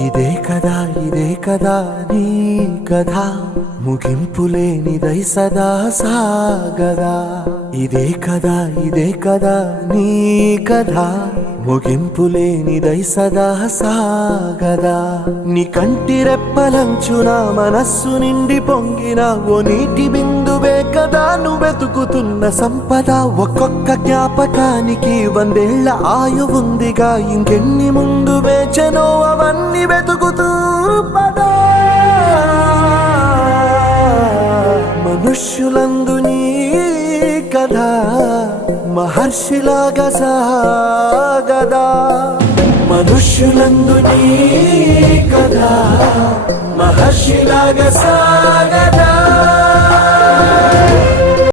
ఇదే కదా నీ కథ, ముగింపులేనిదై సదా సాగదా. ఇదే కదా నీ కథ, ముగింపులేనిదై సదా సాగదా. నీ కంటి రెప్పలంచున మనస్సు నిండి పొంగిన ఓ నీటి బిందువే కదా నువ్వెతుకుతున్న సంపద. ఒక్కొక్క జ్ఞాపకానికి 100 ఏళ్ల ఆయువుందిగా, ఇంకెన్ని ముందు వేచనో అవన్నీ వెతుకుతూ పదా. మనుష్యులందు నీ కథ మహర్షిలాగా సాగదా. మనుష్యులందు నీ కథ మహర్షిలాగా సాగదా.